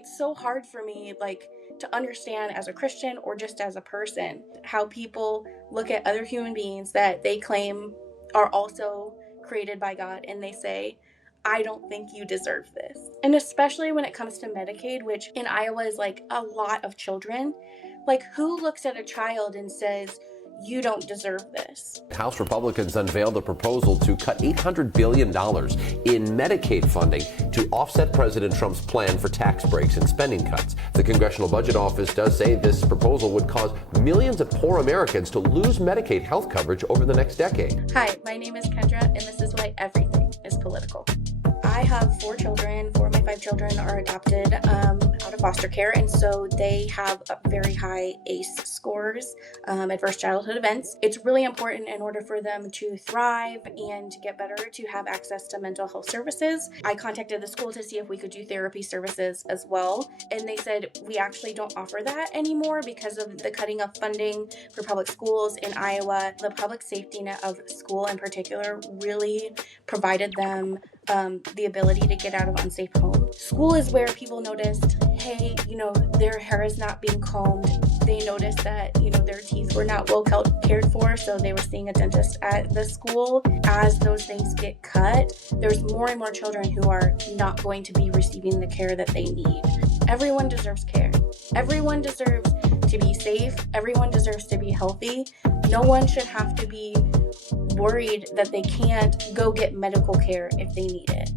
It's so hard for me, like, to understand as a Christian or just as a person how people look at other human beings that they claim are also created by God and they say, I don't think you deserve this. And especially when it comes to Medicaid, which in Iowa is like a lot of children, like, who looks at a child and says, you don't deserve this? House Republicans unveiled a proposal to cut $800 billion in Medicaid funding to offset President Trump's plan for tax breaks and spending cuts. The Congressional Budget Office does say this proposal would cause millions of poor Americans to lose Medicaid health coverage over the next decade. Hi, my name is Kendra, and this is why everything is political. I have 4 children. 4 of my 5 children are adopted out of foster care, and so they have a very high ACE scores, adverse childhood events. It's really important in order for them to thrive and to get better to have access to mental health services. I contacted the school to see if we could do therapy services as well, and they said we actually don't offer that anymore because of the cutting of funding for public schools in Iowa. The public safety net of school in particular really provided them the ability to get out of unsafe homes. School is where people noticed, hey, their hair is not being combed. They noticed that, their teeth were not well cared for, so they were seeing a dentist at the school. As those things get cut, there's more and more children who are not going to be receiving the care that they need. Everyone deserves care. Everyone deserves to be safe. Everyone deserves to be healthy. No one should have to be worried that they can't go get medical care if they need it.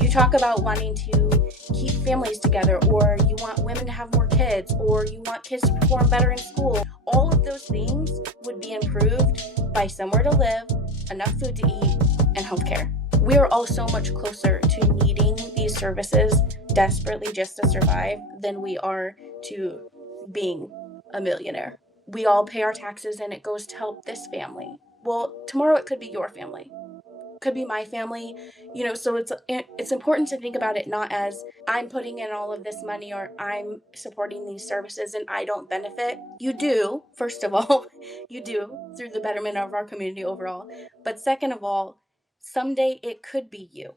You talk about wanting to keep families together, or you want women to have more kids, or you want kids to perform better in school. All of those things would be improved by somewhere to live, enough food to eat, and healthcare. We are all so much closer to needing these services desperately just to survive than we are to being a millionaire. We all pay our taxes and it goes to help this family. Well, tomorrow it could be your family. Could be my family, so it's important to think about it not as I'm putting in all of this money or I'm supporting these services and I don't benefit. You do, first of all, you do through the betterment of our community overall. But second of all, someday it could be you.